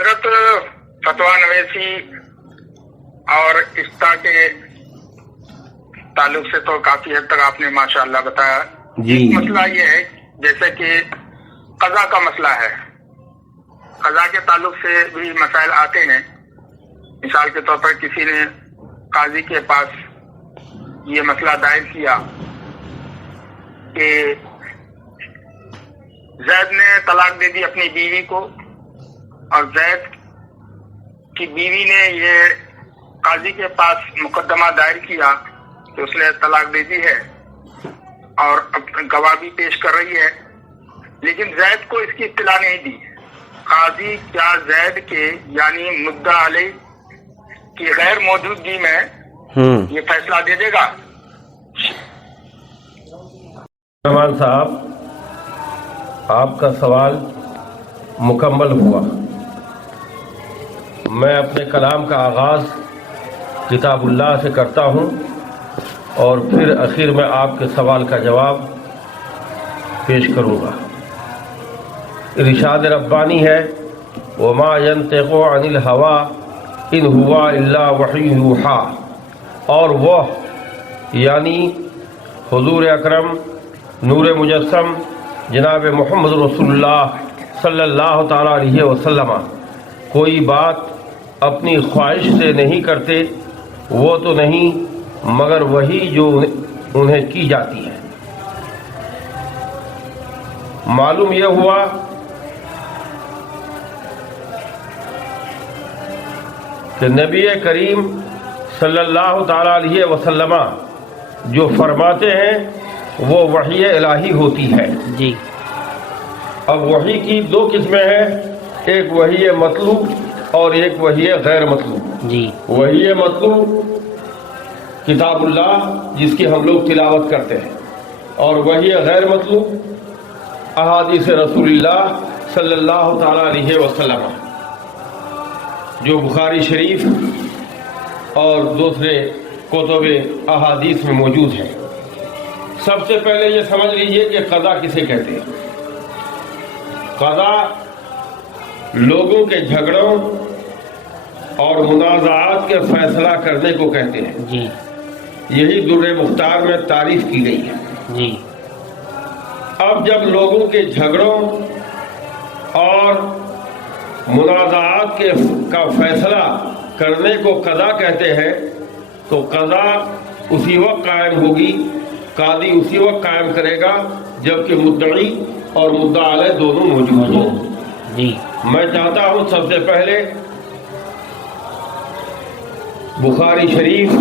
حضرت فتویٰ نویسی اور استا کے تعلق سے تو کافی حد تک آپ نے ماشاءاللہ بتایا. ایک مسئلہ یہ ہے جیسے کہ قضا کا مسئلہ ہے، قضا کے تعلق سے بھی مسائل آتے ہیں. مثال کے طور پر کسی نے قاضی کے پاس یہ مسئلہ دائر کیا کہ زید نے طلاق دے دی اپنی بیوی کو، اور زید کی بیوی نے یہ قاضی کے پاس مقدمہ دائر کیا کہ اس نے طلاق دے دی ہے اور گواہ بھی پیش کر رہی ہے، لیکن زید کو اس کی اطلاع نہیں دی. قاضی کیا زید کے یعنی مدعا علیہ کی غیر موجودگی میں یہ فیصلہ دے دے گا؟ رحمان صاحب، آپ کا سوال مکمل ہوا. میں اپنے کلام کا آغاز کتاب اللہ سے کرتا ہوں اور پھر آخر میں آپ کے سوال کا جواب پیش کروں گا. ارشاد ربانی ہے وما ينطق عن الهوى ان هو الا وحی یوحی، اور وہ یعنی حضور اکرم نور مجسم جناب محمد رسول اللہ صلی اللہ تعالیٰ علیہ وسلم کوئی بات اپنی خواہش سے نہیں کرتے، وہ تو نہیں مگر وہی جو انہیں کی جاتی ہے. معلوم یہ ہوا کہ نبی کریم صلی اللہ تعالیٰ علیہ وسلم جو فرماتے ہیں وہ وحی الہی ہوتی ہے. جی. اب وحی کی دو قسمیں ہیں، ایک وحی مطلوب اور ایک وحی غیر مطلوب. جی. وحی مطلوب کتاب اللہ جس کی ہم لوگ تلاوت کرتے ہیں، اور وحی غیر مطلوب احادیث رسول اللہ صلی اللہ تعالیٰ علیہ وسلم جو بخاری شریف اور دوسرے کتب احادیث میں موجود ہے. سب سے پہلے یہ سمجھ لیجئے کہ قضا کسے کہتے ہیں. قضا لوگوں کے جھگڑوں اور منازعات کے فیصلہ کرنے کو کہتے ہیں. جی. یہی در مختار میں تعریف کی گئی ہے. جی. اب جب لوگوں کے جھگڑوں اور منازعات کا فیصلہ کرنے کو قضا کہتے ہیں تو قضا اسی وقت قائم ہوگی، قاضی اسی وقت قائم کرے گا جبکہ مدعی اور مدعا علیہ دونوں موجود ہوں. جی. میں چاہتا ہوں سب سے پہلے بخاری شریف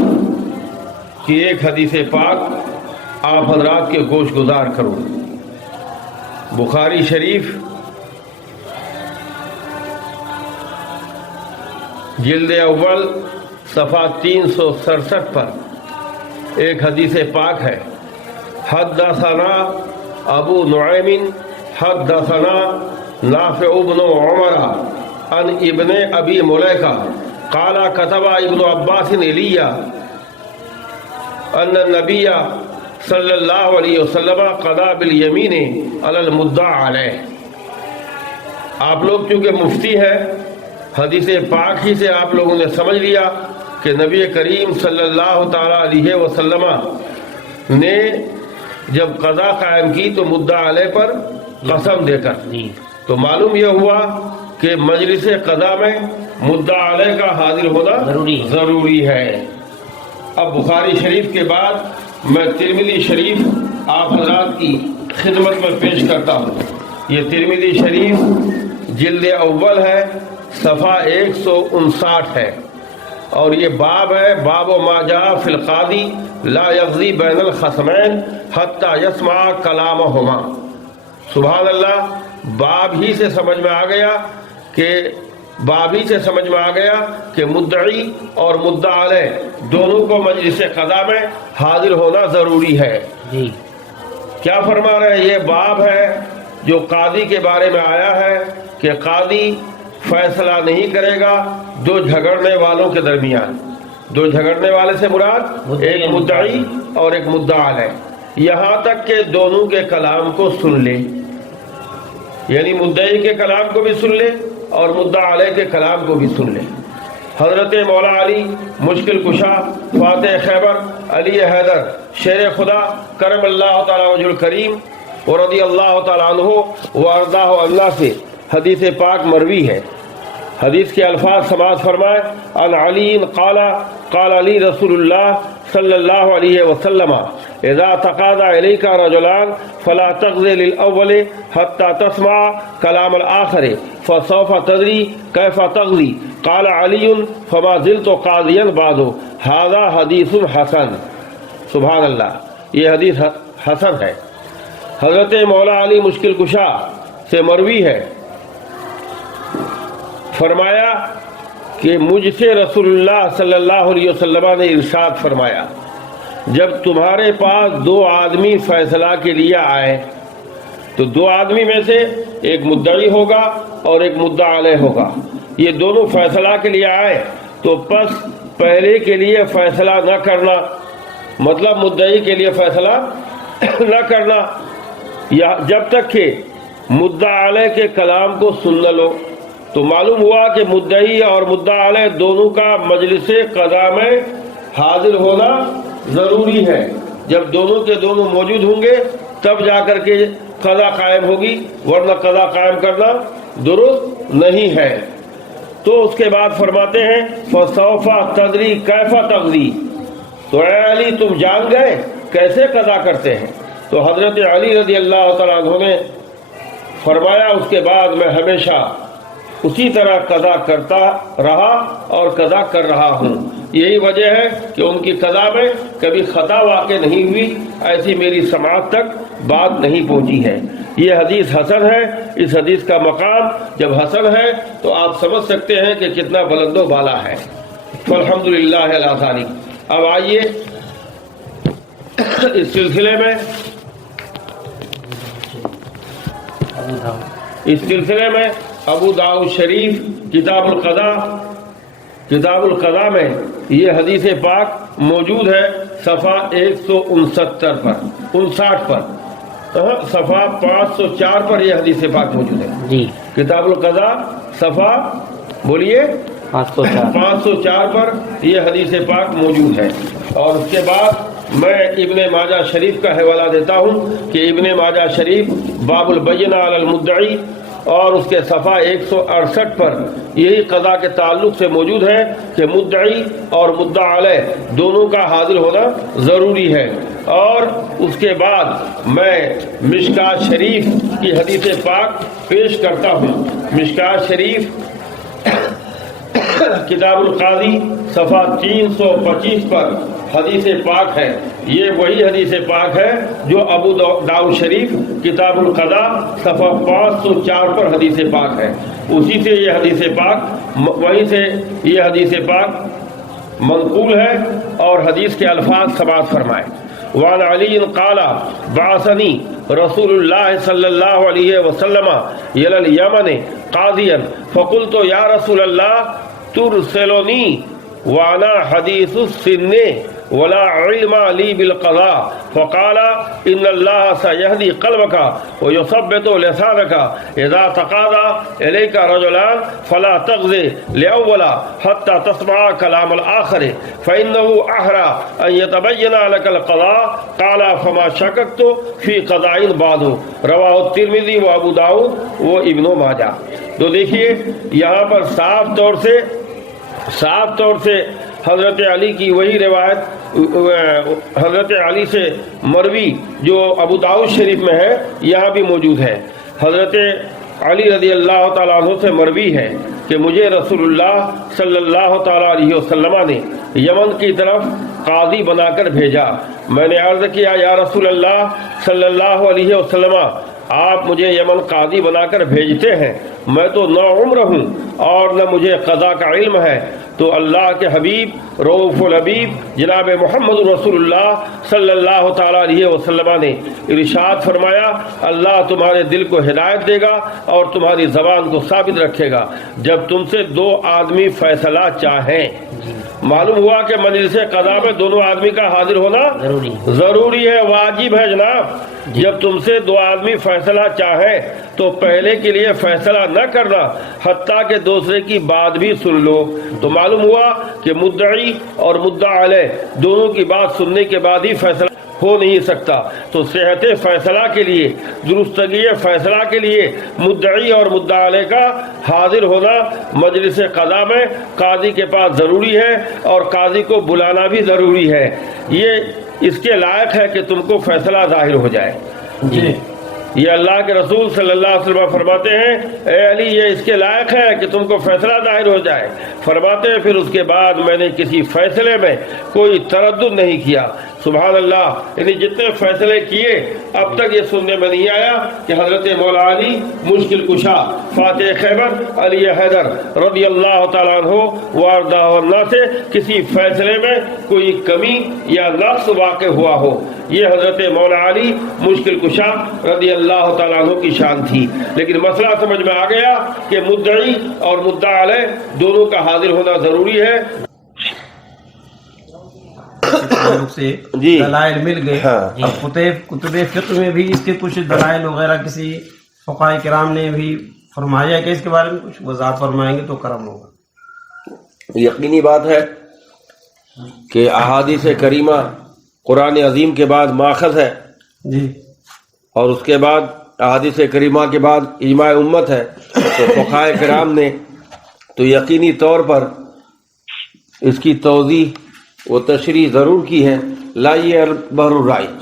کی ایک حدیث پاک آپ حضرات کے گوش گزار کروں. بخاری شریف جلد اول صفحہ 367 پر ایک حدیث پاک ہے. حدثنا ابو نعیم حدثنا نافع بن عمر عن ابن ابی ملیکہ قال كتب ابن عباس الیہ ان النبی صلی اللہ علیہ وسلم قضا بالیمین علی المدعى علیہ. آپ لوگ چونکہ مفتی ہیں، حدیث پاک ہی سے آپ لوگوں نے سمجھ لیا کہ نبی کریم صلی اللہ تعالیٰ علیہ وسلم نے جب قضا قائم کی تو مدعا علیہ پر قسم دے کر. تو معلوم یہ ہوا کہ مجلس قضا میں مدعا علیہ کا حاضر ہونا ضروری ہے. اب بخاری شریف کے بعد میں ترمذی شریف آپ حضرات کی خدمت میں پیش کرتا ہوں. یہ ترمذی شریف جلد اول ہے، صفحہ 159 ہے، اور یہ باب ہے باب ما جاء فی القاضی لا یقضی بین الخصمین حتی یسمع کلامہما. سبحان اللہ، باب ہی سے سمجھ میں آ گیا کہ مدعی اور مدعا علیہ دونوں کو مجلس قضا میں حاضر ہونا ضروری ہے. جی. کیا فرما رہے ہیں؟ یہ باب ہے جو قاضی کے بارے میں آیا ہے کہ قاضی فیصلہ نہیں کرے گا دو جھگڑنے والوں کے درمیان. دو جھگڑنے والے سے مراد ایک مدعی اور ایک مدعا علیہ، یہاں تک کہ دونوں کے کلام کو سن لے، یعنی مدعی کے کلام کو بھی سن لے اور مدعا علیہ کے کلام کو بھی سن لیں۔ حضرت مولا علی مشکل کشا فاتح خیبر علی حیدر شیر خدا کرم اللہ تعالیٰ وجہ الکریم اور رضی اللہ تعالیٰ عنہ وارضاہ اللہ سے حدیث پاک مروی ہے۔ حدیث کے الفاظ سماعت فرمائے، عن علی قال قال علی رسول اللہ صلی اللہ علیہ وسلم اذا تقاضى الیک رجلان فلا تقضی للاول حتى تسمع کلام الآخر فسوف تدری کیف تقضی قال علی فما زلت قاضیا بعد هذا حدیث حسن۔ سبحان اللہ، یہ حدیث حسن ہے۔ حضرت مولا علی مشکل کشا سے مروی ہے، فرمایا کہ مجھ سے رسول اللہ صلی اللہ علیہ وسلم نے ارشاد فرمایا، جب تمہارے پاس دو آدمی فیصلہ کے لیے آئے تو دو آدمی میں سے ایک مدعی ہوگا اور ایک مدعا علیہ ہوگا۔ یہ دونوں فیصلہ کے لیے آئے تو پس پہلے کے لیے فیصلہ نہ کرنا، مطلب مدعی کے لیے فیصلہ نہ کرنا یا جب تک کہ مدعا علیہ کے کلام کو سن نہ لو۔ تو معلوم ہوا کہ مدعی اور مدعا علیہ دونوں کا مجلس قضا میں حاضر ہونا ضروری ہے۔ جب دونوں کے دونوں موجود ہوں گے تب جا کر کے قضا قائم ہوگی، ورنہ قضا قائم کرنا درست نہیں ہے۔ تو اس کے بعد فرماتے ہیں فسوف تدری کیف تقضی، تو اے علی تم جان گئے کیسے قضا کرتے ہیں؟ تو حضرت علی رضی اللہ تعالیٰ عنہ نے فرمایا اس کے بعد میں ہمیشہ اسی طرح قضا کرتا رہا اور قضا کر رہا ہوں۔ یہی وجہ ہے کہ ان کی قضا میں کبھی خطا واقع نہیں ہوئی، ایسی میری سماعت تک بات نہیں پہنچی ہے۔ یہ حدیث حسن ہے۔ اس حدیث کا مقام جب حسن ہے تو آپ سمجھ سکتے ہیں کہ کتنا بلند و بالا ہے۔ الحمدللہ علی ذالک۔ اب آئیے اس سلسلے میں ابو داؤد شریف کتاب القضاء میں یہ حدیث پاک موجود ہے، صفحہ 169 پر، صفحہ 504 پر یہ حدیث پاک موجود ہے جی۔ کتاب القضاء صفحہ بولیے 504 پر یہ حدیث پاک موجود ہے۔ اور اس کے بعد میں ابن ماجہ شریف کا حوالہ دیتا ہوں کہ ابن ماجہ شریف باب البینہ علی المدعی اور اس کے صفحہ 168 پر یہی قضا کے تعلق سے موجود ہے کہ مدعی اور مدعا علیہ دونوں کا حاضر ہونا ضروری ہے۔ اور اس کے بعد میں مشکات شریف کی حدیث پاک پیش کرتا ہوں۔ مشکات شریف کتاب القاضی صفحہ 325 پر حدیث پاک ہے۔ یہ وہی حدیث پاک ہے جو ابو داؤد شریف کتاب القضاء صفحہ 504 پر حدیث پاک ہے۔ اسی سے یہ حدیث پاک وہیں سے یہ حدیث پاک منقول ہے۔ اور حدیث کے الفاظ سماعت فرمائے۔ وعن علی قال بعثنی رسول اللہ صلی اللہ علیہ وسلم الی الیمن قاضیا فقلت یا رسول اللہ ترسلنی وانا حدیث السن ولا علم لی بالقضاء فقال ان اللہ سیہدی قلبک ویثبت لسانک اذا تقاضى الیک رجلان فلا تقضی لأول حتى تسمع کلام الآخر فإنه احرى ان يتبین لك القضاء قال فما شککت فی قضاء بعد رواہ الترمذی و ابو داؤد و ابن ماجہ۔ تو دیکھیے یہاں پر صاف طور سے حضرت علی کی وہی روایت حضرت علی سے مروی جو ابو داؤد شریف میں ہے یہاں بھی موجود ہے۔ حضرت علی رضی اللہ تعالیٰ عنہ سے مروی ہے کہ مجھے رسول اللہ صلی اللہ تعالیٰ علیہ وسلم نے یمن کی طرف قاضی بنا کر بھیجا۔ میں نے عرض کیا یا رسول اللہ صلی اللہ علیہ وسلم، آپ مجھے یمن قاضی بنا کر بھیجتے ہیں، میں تو نوعمر ہوں اور نہ مجھے قضا کا علم ہے۔ تو اللہ کے حبیب رؤوف الحبیب جناب محمد رسول اللہ صلی اللہ تعالیٰ علیہ وسلم نے ارشاد فرمایا، اللہ تمہارے دل کو ہدایت دے گا اور تمہاری زبان کو ثابت رکھے گا جب تم سے دو آدمی فیصلہ چاہیں۔ معلوم ہوا کہ مجلس قضا میں دونوں آدمی کا حاضر ہونا ضروری ہے، واجب ہے جناب۔ جب تم سے دو آدمی فیصلہ چاہیں تو پہلے کے لیے فیصلہ نہ کرنا حتیٰ کہ دوسرے کی بات بھی سن لو۔ تو معلوم ہوا کہ مدعی اور مدعا علیہ دونوں کی بات سننے کے بعد ہی فیصلہ ہو نہیں سکتا۔ تو صحت فیصلہ کے لیے، درستگی فیصلہ کے لیے مدعی اور مدعا علیہ کا حاضر ہونا مجلس قضا میں قاضی کے پاس ضروری ہے، اور قاضی کو بلانا بھی ضروری ہے۔ یہ اس کے لائق ہے کہ تم کو فیصلہ ظاہر ہو جائے۔ جی یہ اللہ کے رسول صلی اللہ علیہ وسلم فرماتے ہیں، اے علی یہ اس کے لائق ہے کہ تم کو فیصلہ ظاہر ہو جائے۔ فرماتے ہیں پھر اس کے بعد میں نے کسی فیصلے میں کوئی تردد نہیں کیا۔ سبحان اللہ، یعنی جتنے فیصلے کیے اب تک یہ سننے میں نہیں آیا کہ حضرت مولا علی مشکل کشا فاتح خیبر علی حیدر رضی اللہ تعالیٰ عنہ وارضہ عنہ سے کسی فیصلے میں کوئی کمی یا نقص واقع ہوا ہو۔ یہ حضرت مولا علی مشکل کشا رضی اللہ تعالیٰ عنہ کی شان تھی۔ لیکن مسئلہ سمجھ میں آ گیا کہ مدعی اور مدعا علیہ دونوں کا حاضر ہونا ضروری ہے۔ سے جی دلائل مل گئے۔ ہاں۔ اب کتب فقہ میں بھی اس کے کچھ دلائل وغیرہ کسی فقہاء کرام نے بھی فرمایا ہے کہ اس کے بارے میں کچھ وضاحت فرمائیں گے تو کرم ہوگا۔ یقینی بات ہے کہ احادیث کریمہ قرآن عظیم کے بعد ماخذ ہے، جی اور اس کے بعد احادیث کریمہ کے بعد اجماع امت ہے۔ تو فقہاء کرام نے تو یقینی طور پر اس کی توضیح و تشریح ضرور کی ہے۔ لائیے البحر الرائق،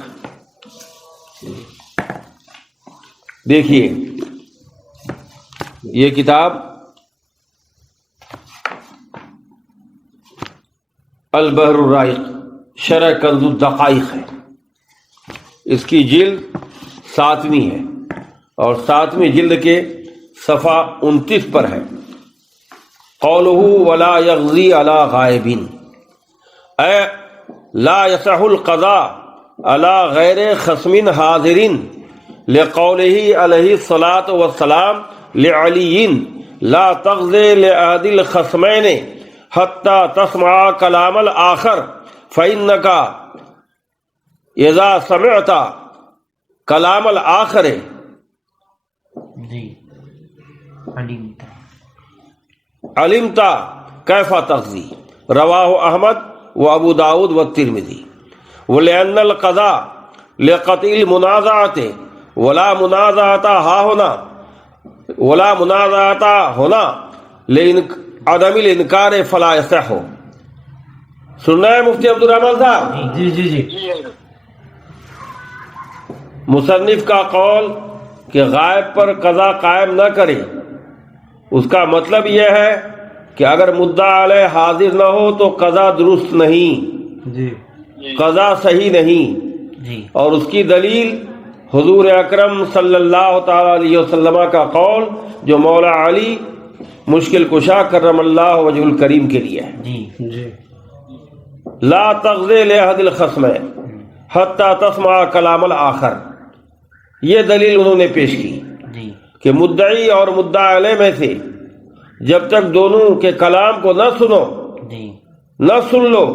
دیکھیے یہ کتاب البحر الرائق شرح کنز الدقائق ہے۔ اس کی جلد 7ویں ہے، اور 7ویں جلد کے صفحہ 29 پر ہے۔ قولہ ولا یغزی علی غائبین، اے لا یصح القضاء علی غیر خصم حاضر لقولہ علیہ الصلاۃ والسلام لعلی لا تغزی لأحد الخصمین حتی تسمع کلام الآخر فإنک اذا سمعت کلام الآخر علمت کیف تغزی۔ رواہ احمد و ابو داود و ترمذی۔ ولأن القضاء لقطع المنازعۃ ولا منازعۃ ہونا عدم الانکار فلا یصح۔ سننا ہے مفتی عبد الرحمن صاحب؟ جی جی جی مصنف کا قول کہ غائب پر قضا قائم نہ کرے، اس کا مطلب یہ ہے کہ اگر مدعا علیہ حاضر نہ ہو تو قضا درست نہیں، جی قضا صحیح نہیں۔ جی اور اس کی دلیل حضور اکرم صلی اللہ تعالی علیہ وسلم کا قول جو مولا علی مشکل کشا کرم اللہ وجہ الکریم کے لیے ہے، جی جی لا تغزی لأحد الخصم حتی تسمع کلام الآخر۔ یہ دلیل انہوں نے پیش کی جی کہ مدعی اور مدعا علیہ میں سے جب تک دونوں کے کلام کو نہ سنو، جی نہ سن لو،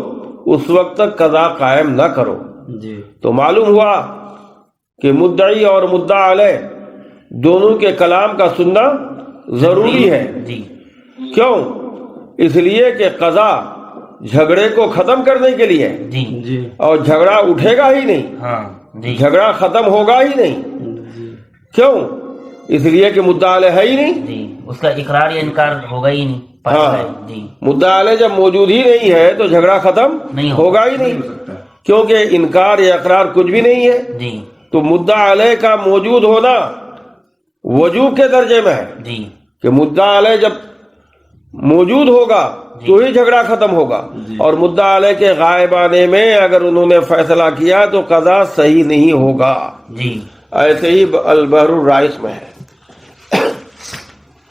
اس وقت تک قضا قائم نہ کرو۔ جی تو معلوم ہوا کہ مدعی اور مدعا علیہ دونوں کے کلام کا سننا ضروری ہے۔ جی کیوں؟ اس لیے کہ قضا جھگڑے کو ختم کرنے کے لیے ہے، جی جی اور جھگڑا اٹھے گا ہی نہیں، ہاں جی جھگڑا ختم ہوگا ہی نہیں۔ کیوں؟ اس لیے کہ مدعا علیہ ہے ہی نہیں۔ جی اس کا اقرار یا انکار ہوگا ہی نہیں۔ ہاں، جی مدعا علیہ جب موجود ہی نہیں ہے تو جھگڑا ختم نہیں ہوگا ہی نہیں، کیونکہ انکار یا اقرار کچھ بھی نہیں ہے۔ جی تو مدعا علیہ کا موجود ہونا وجوب کے درجے میں ہے جی کہ مدعا علیہ جب موجود ہوگا تو ہی جھگڑا ختم ہوگا، اور مدعا علیہ کے غائب آنے میں اگر انہوں نے فیصلہ کیا تو قضا صحیح نہیں ہوگا۔ جی ایسے ہی البحر الرائق میں ہے۔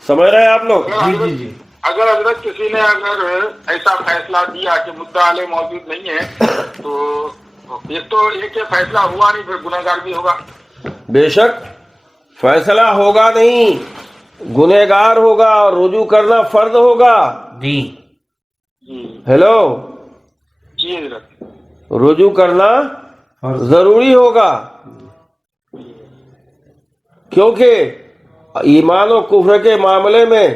سمجھ رہے ہیں آپ لوگ؟ جی جی اگر حضرت کسی نے اگر ایسا فیصلہ دیا کہ مدعا علیہ موجود نہیں ہے تو ایک تو ایک فیصلہ ہوا نہیں، پھر گنہگار بھی ہوگا۔ بے شک فیصلہ ہوگا نہیں، گنہگار ہوگا، اور رجوع کرنا فرض ہوگا۔ جی ہیلو، جی حضرت، رجوع کرنا ضروری ہوگا، کیونکہ ایمان و کفر کے معاملے میں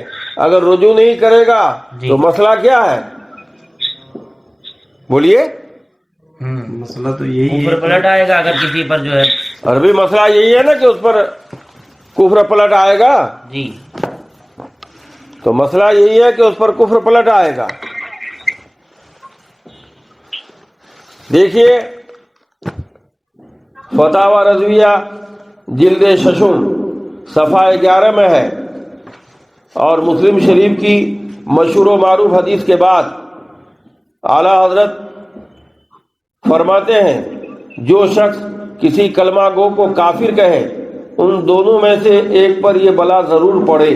اگر رجوع نہیں کرے گا تو مسئلہ کیا ہے؟ بولیے. مسئلہ تو یہی ہے، کفر پلٹ آئے گا اگر کسی پر جو ہے. عربی مسئلہ یہی ہے نا کہ اس پر کفر پلٹ آئے گا. جی تو مسئلہ یہی ہے کہ اس پر کفر پلٹ آئے گا. دیکھیے فتاوی رضویہ جلد ششم صفحہ 11 میں ہے، اور مسلم شریف کی مشہور و معروف حدیث کے بعد اعلیٰ حضرت فرماتے ہیں جو شخص کسی کلمہ گو کو کافر کہے ان دونوں میں سے ایک پر یہ بلا ضرور پڑے.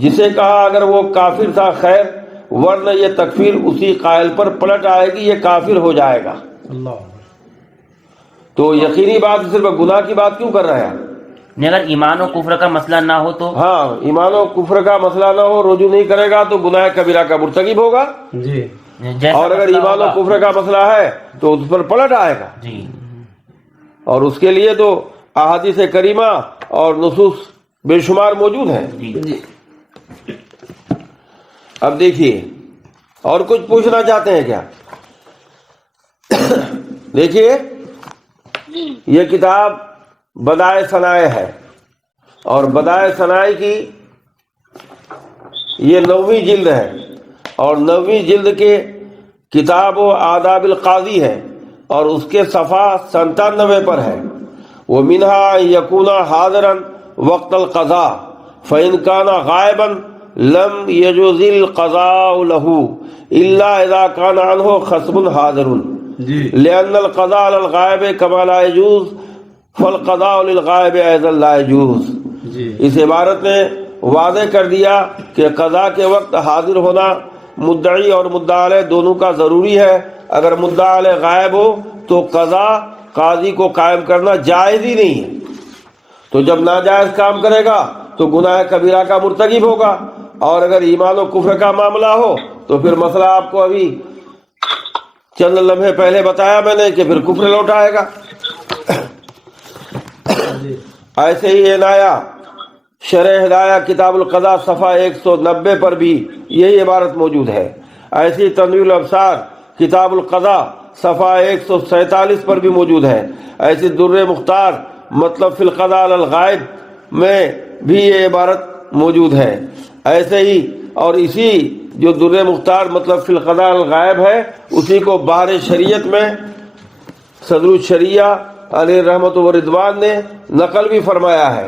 جسے کہا اگر وہ کافر تھا خیر، ورنہ یہ تکفیر اسی قائل پر پلٹ آئے گی، یہ کافر ہو جائے گا. تو یقینی بات صرف گناہ کی بات کیوں کر رہے ہیں؟ اگر ایمان و کفر کا مسئلہ نہ ہو تو ہاں، ایمان و کفر کا مسئلہ نہ ہو، رجوع نہیں کرے گا تو گناہ کبیرہ کا مرتکب ہوگا. جی. اور اگر ایمان و کفر کا مسئلہ ہے تو اس پر پلٹ آئے گا. جی. اور اس کے لیے تو احادیث کریمہ اور نصوص بے شمار موجود ہیں. جی. اب دیکھیے اور کچھ پوچھنا چاہتے ہیں کیا؟ دیکھیے یہ کتاب بدائع صنائع ہے، اور بدائع صنائع کی یہ 9ویں جلد ہے، اور 9ویں جلد کے کتاب و آداب القاضی ہے، اور اس کے صفحہ 97 پر ہے. وَمِنْهَا أَن يَكُونَ حَاضِرًا وَقْتَ الْقَضَاءِ فَإِنْ كَانَ غَائِبًا لَمْ يَجُزِ الْقَضَاءُ لَهُ إِلَّا إِذَا كَانَ عَنْهُ خَصْمٌ حَاضِرٌ لأن القضاء على الغائب كما لا يجوز فالقضاء للغائب أيضا لا يجوز. اس عبارت نے واضح کر دیا کہ قضاء کے وقت حاضر ہونا مدعی اور مدعا علیہ دونوں کا ضروری ہے. اگر مدعا علیہ غائب ہو تو قضاء قاضی کو قائم کرنا جائز ہی نہیں ہے. تو جب ناجائز کام کرے گا تو گناہ کبیرہ کا مرتکب ہوگا. اور اگر ایمان و کفر کا معاملہ ہو تو پھر مسئلہ آپ کو ابھی چند لمحے پہلے بتایا میں نے کہ پھر کفر لوٹ آئے گا. ایسے ہی عنایہ شرح ہدایہ کتاب القضاء صفحہ 190 پر بھی یہی عبارت موجود ہے. ایسی تنویر الابصار کتاب القضاء صفحہ 147 پر بھی موجود ہے. ایسی در مختار مطلب فی القضاء علی الغائب میں بھی یہ عبارت موجود ہے. ایسے ہی اور اسی جو در مختار مطلب فی القضاء علی الغائب ہے اسی کو بحر شریعت میں صدر الشریعہ علیہ رحمت و رضوان نے نقل بھی فرمایا ہے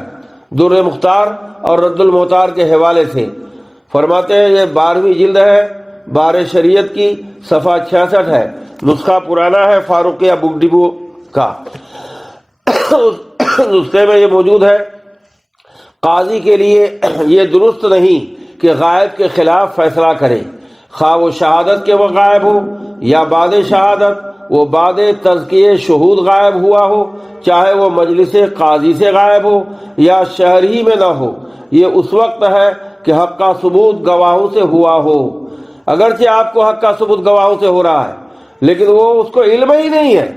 در مختار اور رد المختار کے حوالے سے. فرماتے ہیں یہ 12ویں جلد ہے بحر شریعت کی، صفحہ 66 ہے. نسخہ پرانا ہے فاروقیہ بک ڈپو کا. نسخے میں یہ موجود ہے قاضی کے لیے یہ درست نہیں کہ غائب کے خلاف فیصلہ کرے، خواہ وہ شہادت کے وقت غائب ہو یا بعد شہادت، وہ بعد تزکیہ شہود غائب ہوا ہو، چاہے وہ مجلس قاضی سے غائب ہو یا شہر ہی میں نہ ہو. یہ اس وقت ہے کہ حق کا ثبوت گواہوں سے ہوا ہو. اگرچہ آپ کو حق کا ثبوت گواہوں سے ہو رہا ہے لیکن وہ اس کو علم ہی نہیں ہے.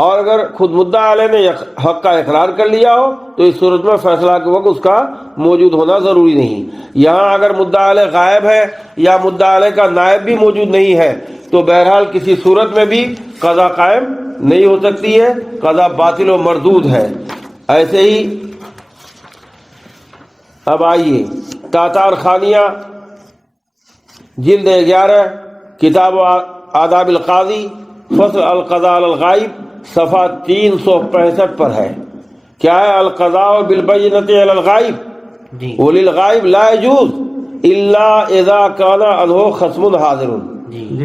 اور اگر خود مدعا علیہ نے حق کا اقرار کر لیا ہو تو اس صورت میں فیصلہ کے وقت اس کا موجود ہونا ضروری نہیں. یہاں اگر مدعا علیہ غائب ہے یا مدعا علیہ کا نائب بھی موجود نہیں ہے تو بہرحال کسی صورت میں بھی قضا قائم نہیں ہو سکتی ہے، قضا باطل و مردود ہے. ایسے ہی اب آئیے تاتار خانیہ جلد 11 کتاب و آداب القاضی فصل القضاء علی الغائب صفحہ 365 پر ہے. کیا ہے؟ القضاء بالبینۃ علی الغائب وللغائب لا يجوز الا اذا كان عنه خصم حاضر.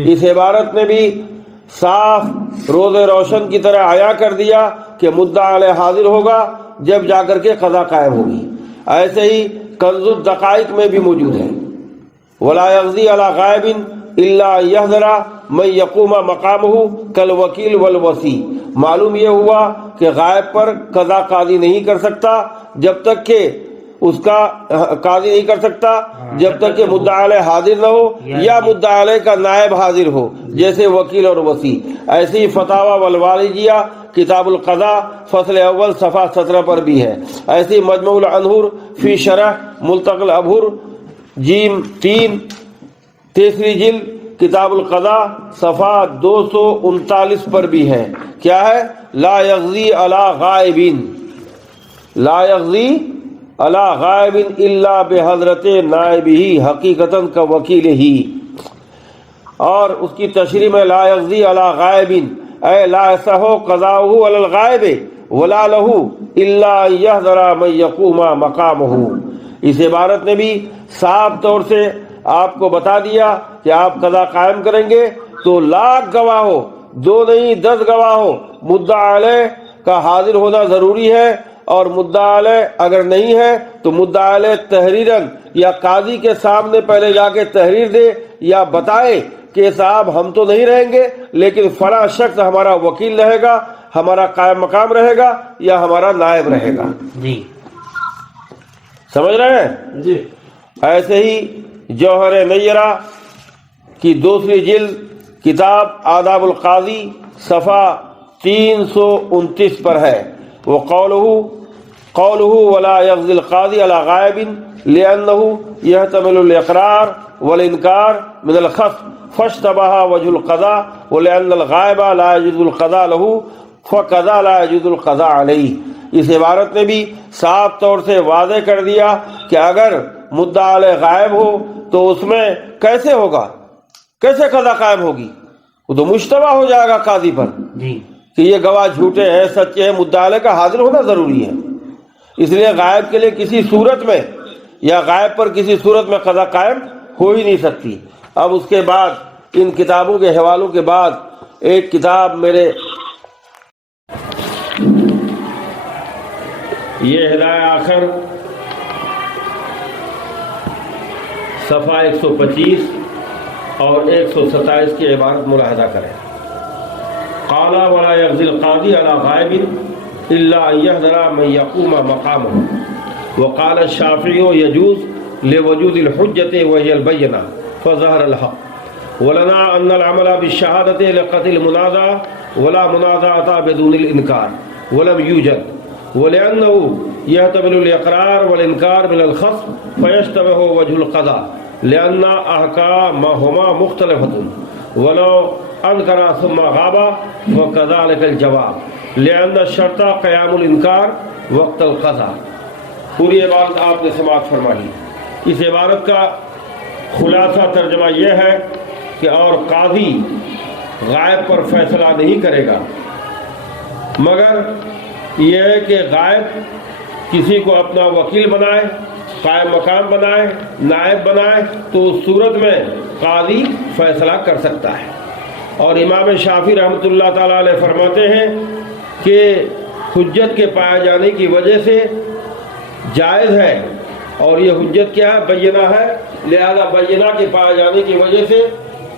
اس عبارت نے بھی صاف روز روشن کی طرح عیا کر دیا کہ مدعا علیہ حاضر ہوگا جب جا کر کے قضا قائم ہوگی. ایسے ہی کنز الدقائق میں بھی موجود ہے ولا یقضی علی غائب الا یحضر من یقوم مقامہ کالوکیل والوصی. معلوم یہ ہوا کہ غائب پر قضا قاضی نہیں کر سکتا جب تک کہ اس کا قاضی نہیں کر سکتا جب تک کہ مدعا علیہ حاضر نہ ہو یا مدعا علیہ کا نائب حاضر ہو جیسے وکیل اور وصی. ایسی فتاوی والوالجیہ کتاب القضاء فصل اول صفحہ 17 پر بھی ہے. ایسی مجموع الانہور فی شرح ملتقى الابہر جیم 3 تیسری جلد کتاب القضاء صفحہ 239 پر بھی ہے. کیا ہے؟ لا یغزی علی غائبین، لا یغزی علی غائب الا بحضرت نائبہ حقیقتاً کا وکیل ہی. اور اس کی تشریح میں لا یغزی علی غائب اے لا یصح قضاؤہ علی الغائب ولا لہ الا ان یحضر من یقوم مقامہ. اس عبارت نے بھی صاف طور سے آپ کو بتا دیا کہ آپ قضا قائم کریں گے تو لاکھ گواہ ہو، 2 نہیں 10 گواہ ہو، مدعا علیہ کا حاضر ہونا ضروری ہے. اور مدعا علیہ اگر نہیں ہے تو مدعا علیہ تحریراً یا قاضی کے سامنے پہلے جا کے تحریر دے یا بتائے کہ صاحب ہم تو نہیں رہیں گے لیکن فلاں شخص ہمارا وکیل رہے گا، ہمارا قائم مقام رہے گا یا ہمارا نائب رہے گا. جی سمجھ رہے ہیں؟ جی. ایسے ہی جوہر نیرہ کی دوسری جلد کتاب آداب القاضی صفحہ 329 پر ہے. وہ قولہ ولا یغزی القاضی علی غائب لأنہ یحتمل الاقرار والانکار من الخصم فاشتبہ وجہ القضاء ولأن الغائب لا يجوز القضاء له فقضاء لا يجوز القضاء علیہ. اس عبارت نے بھی صاف طور سے واضح کر دیا کہ اگر مدعا علیہ غائب ہو تو اس میں کیسے ہوگا، کیسے قضا قائم ہوگی؟ وہ تو مشتبہ ہو جائے گا قاضی پر جی کہ یہ گواہ جھوٹے ہیں سچے ہیں. مدعا علیہ کا حاضر ہونا ضروری ہے. اس لیے غائب کے لیے کسی صورت میں یا غائب پر کسی صورت میں قضا قائم ہو ہی نہیں سکتی. اب اس کے بعد ان کتابوں کے حوالوں کے بعد ایک کتاب میرے یہ ہدایہ آخر صفحہ 125 اور 127 کی عبارت ملاحظہ کریں. قال ولا يغزي القاضي على غائب الا ان يحضر من يقوم مقامه. وقال الشافعي يجوز لوجود الحجة وهي البينة فظهر الحق. ولنا ان العمل بالشهادة لقتل المنازع ولا منازعة بدون الانكار ولم يوجد ولأنه يحتمل الإقرار والإنكار من الخصم فيشتبه وجه القضاء لأن أحكامهما مختلفة ولو أنكر ثم غاب وكذلك الجواب لأن الشرط قيام الإنكار وقت القضاء. پوری عبارت آپ نے سماعت فرما لی. اس عبارت کا خلاصہ ترجمہ یہ ہے کہ اور قاضی غائب پر فیصلہ نہیں کرے گا مگر یہ ہے کہ غائب کسی کو اپنا وکیل بنائے، قائم مقام بنائے، نائب بنائے تو اس صورت میں قاضی فیصلہ کر سکتا ہے. اور امام شافعی رحمۃ اللہ تعالیٰ علیہ فرماتے ہیں کہ حجت کے پائے جانے کی وجہ سے جائز ہے. اور یہ حجت کیا ہے؟ بینہ ہے. لہذا بینہ کے پائے جانے کی وجہ سے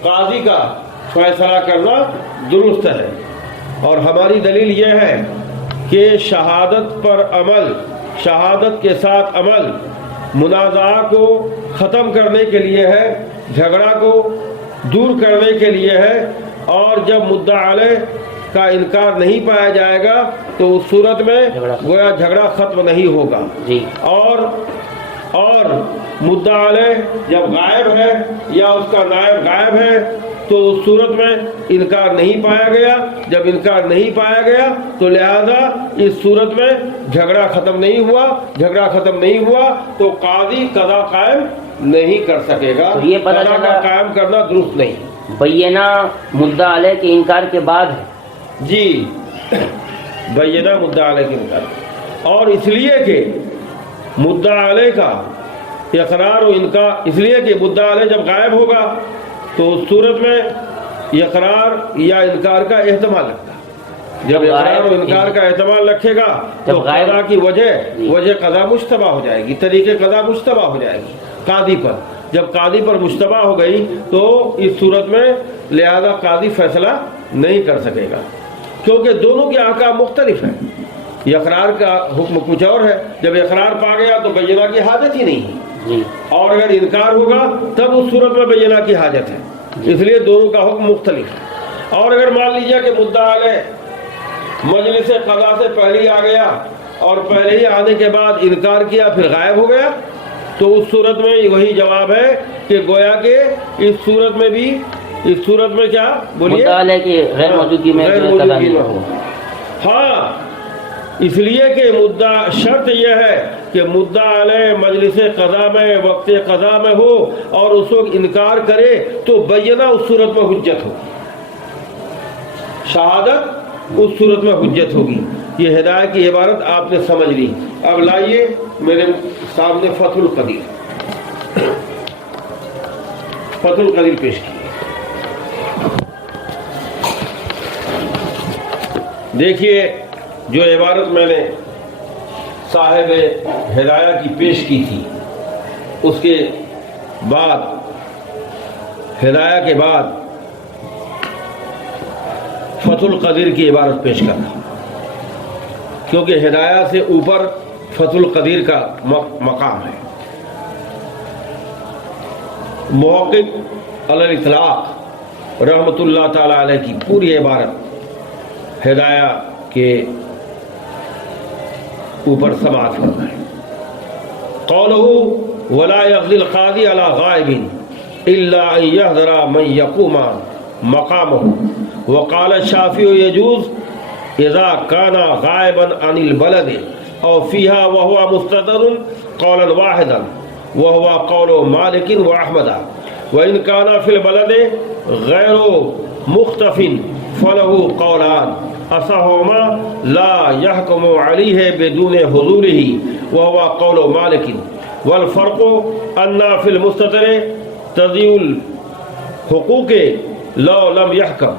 قاضی کا فیصلہ کرنا درست ہے. اور ہماری دلیل یہ ہے کہ شہادت پر عمل، شہادت کے ساتھ عمل منازعہ کو ختم کرنے کے لیے ہے، جھگڑا کو دور کرنے کے لیے ہے. اور جب مدعا علیہ کا انکار نہیں پایا جائے گا تو اس صورت میں گویا جھگڑا ختم نہیں ہوگا. اور مدعا علیہ جب غائب ہے یا اس کا نائب غائب ہے تو اس صورت میں انکار نہیں پایا گیا. جب انکار نہیں پایا گیا تو لہذا اس صورت میں جھگڑا ختم نہیں ہوا. جھگڑا ختم نہیں ہوا تو قاضی قضا قائم نہیں کر سکے گا. یہ پتہ قضا چلا قائم کرنا درست نہیں. بینہ مدعا علیہ کے انکار کے بعد ہے. جی بینہ مدعا علیہ کے انکار. اور اس لیے کہ مدعا علیہ کا اقرار و انکار، اس لیے کہ مدعا علیہ جب غائب ہوگا تو اس صورت میں اقرار یا انکار کا احتمال رکھتا ہے. جب اقرار و انکار کا احتمال رکھے گا تو قضا کی وجہ قضا مشتبہ ہو جائے گی، طریقے قضا مشتبہ ہو جائے گی قاضی پر. جب قاضی پر مشتبہ ہو گئی تو اس صورت میں لہذا قاضی فیصلہ نہیں کر سکے گا کیونکہ دونوں کے احکام مختلف ہیں. اقرار کا حکم کچھ اور ہے. جب اقرار پا گیا تو بینہ کی حاجت ہی نہیں ہے، اور اگر انکار ہوگا تب اس صورت میں بینہ کی حاجت ہے. اس لیے دونوں کا حکم مختلف ہے. اور اگر مان لیجیے کہ مدعا علیہ مجلس قضا سے پہلے ہی آ گیا اور پہلے ہی آنے کے بعد انکار کیا پھر غائب ہو گیا، تو اس صورت میں وہی جواب ہے کہ گویا کہ اس صورت میں بھی، اس صورت میں کیا بولیے، مدعا علیہ کی غیر موجودگی میں غیر موجودگی میں ہو۔ ہاں، اس لیے کہ مدعا، شرط یہ ہے کہ مدعا علیہ مجلس قضا میں، وقت قضا میں ہو اور اس وقت انکار کرے تو بینہ اس صورت میں حجت ہو، شہادت اس صورت میں حجت ہوگی۔ یہ ہدایت کی عبارت آپ نے سمجھ لی۔ اب لائیے میرے سامنے فتح القدیر، فتح القدیر پیش کیے۔ دیکھیے جو عبارت میں نے صاحب ہدایہ کی پیش کی تھی، اس کے بعد ہدایہ کے بعد فتح القدیر کی عبارت پیش کرنا، کیونکہ ہدایہ سے اوپر فتح القدیر کا مقام ہے۔ محقق علی الاطلاق رحمۃ اللہ تعالی علیہ کی پوری عبارت ہدایہ کے اوپر سماعت فرمائیں۔ قولہ ولا یقضی القاضی علی غائب الا ان یحضر من یقوم مقامه وقال الشافعی یجوز اذا كان غائبا عن البلد او فيها وهو مستتر قولا واحدا وهو قول مالك واحمد وان كان في البلد غير مختف فله قولان اصحهما لا يحكم عليه بدون حضوره وهو قول مالك والفرق ان في المستتر تضيع الحقوق لو لم يحكم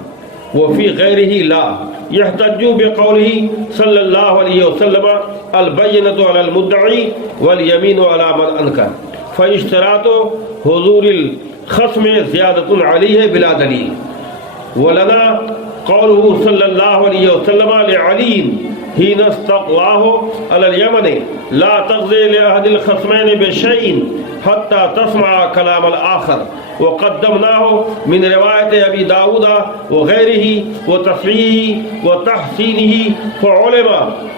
وفي غيره لا يحتج بقوله صلى الله عليه وسلم البينة على المدعي واليمين على من أنكر فاشتراط حضور الخصم زيادة عليه بلا دليل ولنا قوله صلى الله عليه وسلم لعلي حين استقلاه على اليمن لا تقضي لأحد الخصمين بشيء حتى تسمع كلام الآخر وقدمناه من رواية أبي داود وغيره وتصحيحه وتحسينه فعلم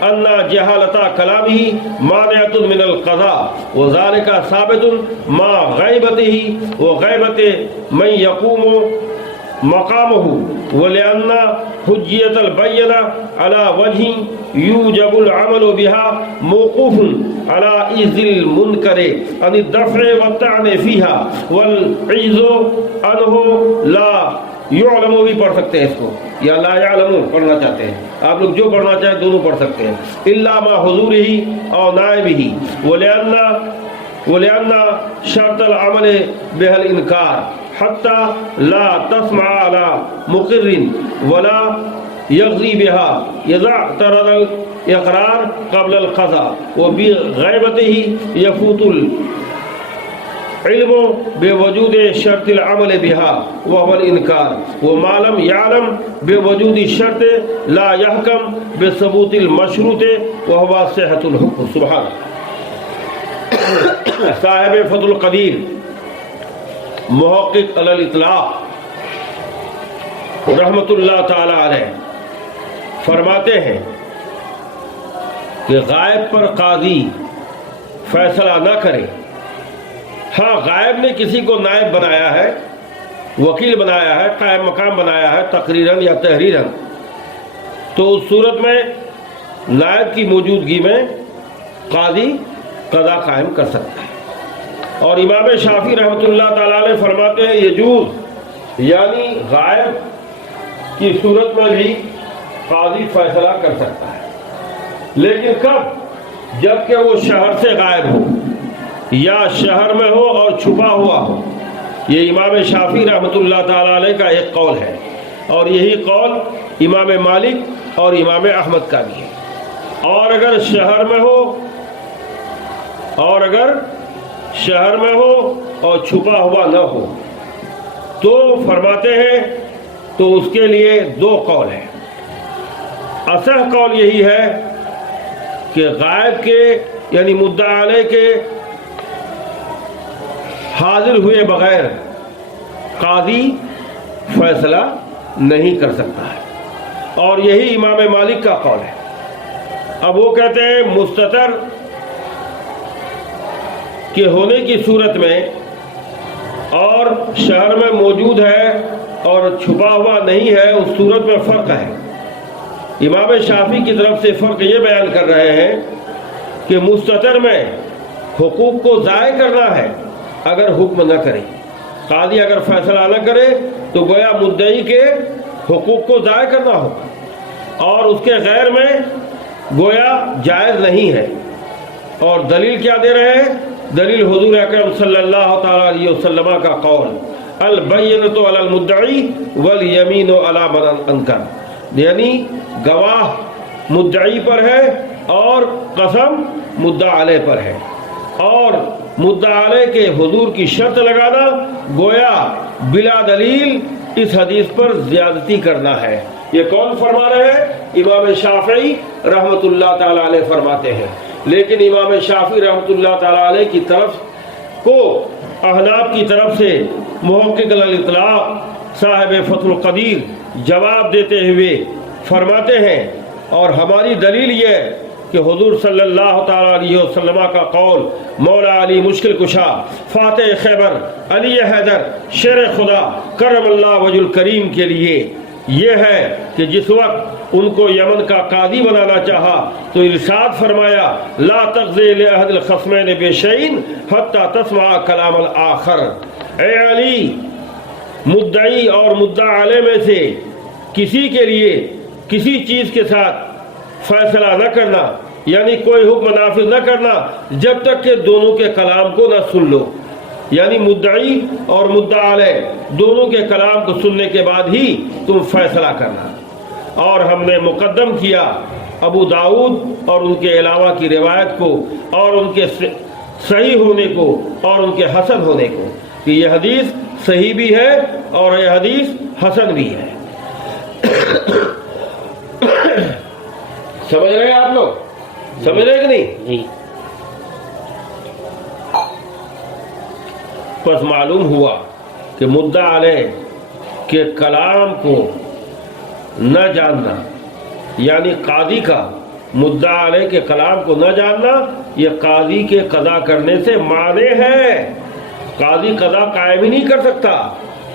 أن جهالة كلامه مانعة من القضاء وذلك ثابت مع غيبته وغيبة من يقوم مقامه ولأن حجية البينة على وجه يوجب العمل بها موقوف على إذ المنكر عن الدفع والطعن فيها والعجز عنه لا يعلم بھی پڑھ سکتے ہیں اس کو، یا لا يعلم پڑھنا چاہتے ہیں آپ لوگ، جو پڑھنا چاہیں دونوں پڑھ سکتے ہیں، إلا ما حضوره أو نائبه ولأن شرط العمل بها الإنكار حتى لا تسمع على مقر ولا يغضي بها إذا اعترض الإقرار قبل القضاء وبغيبته يفوت العلم بوجود شرط العمل بها وهو الإنكار وما لم يعلم بوجود الشرط لا يحكم بثبوت المشروط وهو صحة الحكم۔ سبحان صاحب فتح القدیر محقق علی الاطلاق رحمۃ اللہ تعالی علیہ فرماتے ہیں کہ غائب پر قاضی فیصلہ نہ کرے۔ ہاں، غائب نے کسی کو نائب بنایا ہے، وکیل بنایا ہے، قائم مقام بنایا ہے تقریراً یا تحریراً، تو اس صورت میں نائب کی موجودگی میں قاضی قضا قائم کر سکتا ہے۔ اور امام شافعی رحمۃ اللہ تعالیٰ علیہ فرماتے ہیں یجوز، یعنی غائب کی صورت میں بھی قاضی فیصلہ کر سکتا ہے، لیکن کب؟ جب کہ وہ شہر سے غائب ہو یا شہر میں ہو اور چھپا ہوا ہو۔ یہ امام شافعی رحمۃ اللہ تعالیٰ علیہ کا ایک قول ہے، اور یہی قول امام مالک اور امام احمد کا بھی ہے۔ اور اگر شہر میں ہو اور چھپا ہوا نہ ہو تو فرماتے ہیں تو اس کے لیے دو قول ہیں۔ اصح قول یہی ہے کہ غائب کے یعنی مدعا علیہ کے حاضر ہوئے بغیر قاضی فیصلہ نہیں کر سکتا ہے، اور یہی امام مالک کا قول ہے۔ اب وہ کہتے ہیں مستتر کے ہونے کی صورت میں اور شہر میں موجود ہے اور چھپا ہوا نہیں ہے، اس صورت میں فرق ہے۔ امام شافعی کی طرف سے فرق یہ بیان کر رہے ہیں کہ مستتر میں حقوق کو ضائع کرنا ہے اگر حکم نہ کرے، قاضی اگر فیصلہ نہ کرے تو گویا مدعی کے حقوق کو ضائع کرنا ہوگا، اور اس کے غیر میں گویا جائز نہیں ہے۔ اور دلیل کیا دے رہے ہیں؟ دلیل حضور اکرم صلی اللہ تعالی علیہ وسلم کا قول البینۃ علی المدعی والیمین علی من انکر، یعنی گواہ مدعی پر ہے اور قسم مدعا علیہ پر ہے، اور مدعا علیہ کے حضور کی شرط لگانا گویا بلا دلیل اس حدیث پر زیادتی کرنا ہے۔ یہ کون فرما رہے ہیں؟ امام شافعی رحمۃ اللہ تعالی علیہ فرماتے ہیں۔ لیکن امام شافعی رحمۃ اللہ تعالی علیہ کی طرف کو احناف کی طرف سے محقق الاطلاق صاحب فتح القدیر جواب دیتے ہوئے فرماتے ہیں، اور ہماری دلیل یہ ہے کہ حضور صلی اللہ تعالی علیہ وسلم کا قول مولا علی مشکل کشا فاتح خیبر علی حیدر شیر خدا کرم اللہ وجہ الکریم کے لیے یہ ہے کہ جس وقت ان کو یمن کا قاضی بنانا چاہا تو ارشاد فرمایا لا تقضی لأحد الخصمین بشیء حتی تسمع کلام الآخر، اے علی مدعی اور مدعا علیہ میں سے کسی کے لیے کسی چیز کے ساتھ فیصلہ نہ کرنا، یعنی کوئی حکم نافذ نہ کرنا جب تک کہ دونوں کے کلام کو نہ سن لو، یعنی مدعی اور مدعا علیہ دونوں کے کلام کو سننے کے بعد ہی تم فیصلہ کرنا۔ اور ہم نے مقدم کیا ابو داؤد اور ان کے علاوہ کی روایت کو اور ان کے صحیح ہونے کو اور ان کے حسن ہونے کو، کہ یہ حدیث صحیح بھی ہے اور یہ حدیث حسن بھی ہے۔ سمجھ رہے ہیں آپ لوگ؟ سمجھ رہے کہ نہیں؟ جی۔ پس معلوم ہوا کہ مدعا علیہ کے کلام کو نہ جاننا، یعنی قاضی کا مدعا علیہ کے کلام کو نہ جاننا، یہ قاضی کے قضا کرنے سے مانع ہے۔ قاضی قضا قائم ہی نہیں کر سکتا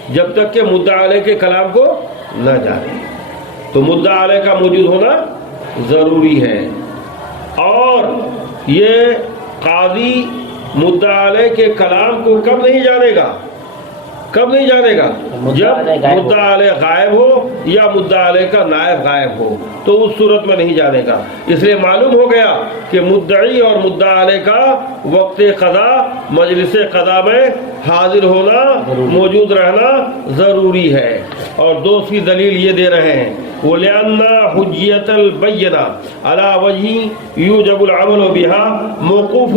جب تک کہ مدعا علیہ کے کلام کو نہ جانے۔ تو مدعا علیہ کا موجود ہونا ضروری ہے، اور یہ قاضی مدعا علیہ کے کلام کو کب نہیں جانے گا؟ کب نہیں جانے گا؟ جب مدعا علیہ غائب ہو یا مدعا علیہ کا نائب غائب ہو، تو اس صورت میں نہیں جانے گا۔ اس لیے معلوم ہو گیا کہ مدعی اور مدعا علیہ کا وقت قضا مجلس قضا میں حاضر ہونا، موجود رہنا ضروری ہے۔ اور دوسری دلیل یہ دے رہے ہیں وَلِأَنَّ حُجِّيَةَ الْبَيِّنَةِ عَلَى وَجْهٍ يُوجَبُ الْعَمَلُ بِهَا مَوْقُوفٌ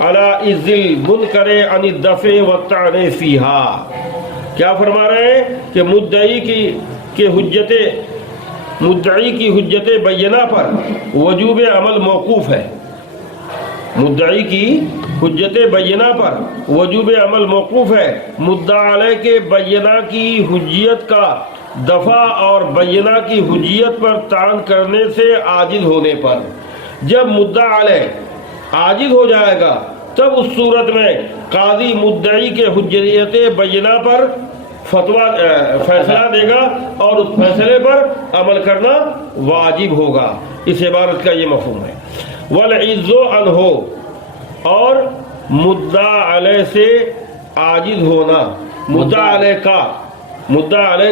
عَلَى إِذِّ الْمُنْكَرِ عَنِ الدَّفْعِ وَالطَّعْنِ فِيهَا۔ کیا فرما رہے ہیں کہ مدعی کی حجت بینہ پر وجوب عمل موقوف ہے۔ مدعی کی حجت بینہ پر وجوب عمل موقوف ہے، مدعا علیہ کے بینہ کی حجیت کا دفع اور بینہ کی حجیت پر طعن کرنے سے عاجز ہونے پر۔ جب مدعا علیہ عاجز ہو جائے گا تب اس صورت میں قاضی مدعی کے حجیت بینہ پر فیصلہ دے گا اور اس فیصلے پر عمل کرنا واجب ہوگا۔ اس عبارت کا یہ مفہوم ہے۔ والعجز عنہ، اور مدعا علیہ سے عاجز ہونا، مدعا علیہ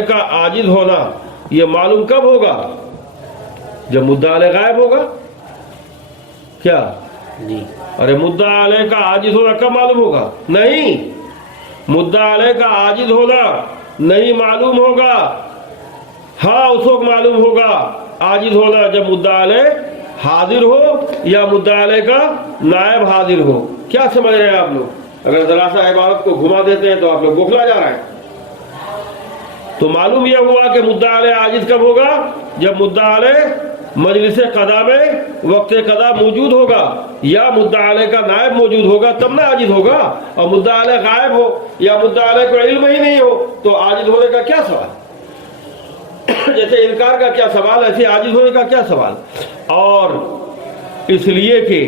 کا عاجز ہونا یہ معلوم کب ہوگا؟ جب مدعا علیہ غائب ہوگا۔ کیا؟ جی۔ ارے مدعا علیہ کا عاجز ہونا کب معلوم ہوگا؟ نہیں، مدعا علیہ کا عاجز ہونا نہیں معلوم ہوگا۔ ہاں اس وقت معلوم ہوگا عاجز ہونا جب مدعا علیہ حاضر ہو یا مدعا علیہ کا نائب حاضر ہو۔ کیا سمجھ رہے ہیں آپ لوگ؟ اگر ذرا سا عبارت کو گھما دیتے ہیں تو آپ لوگ بوکھلا جا رہے ہیں۔ تو معلوم یہ ہوا کہ مدعا علیہ عاجز کب ہوگا؟ جب مدعا علیہ مجلس قضا میں وقت قضا موجود ہوگا یا مدعا علیہ کا نائب موجود ہوگا تب نہ عاجز ہوگا۔ اور مدعا علیہ غائب ہو یا مدعا علیہ کو علم ہی نہیں ہو تو عاجز ہونے کا کیا سوال؟ جیسے انکار کا کیا سوال، ایسے عاجز ہونے کا کیا سوال؟ اور اس لیے کہ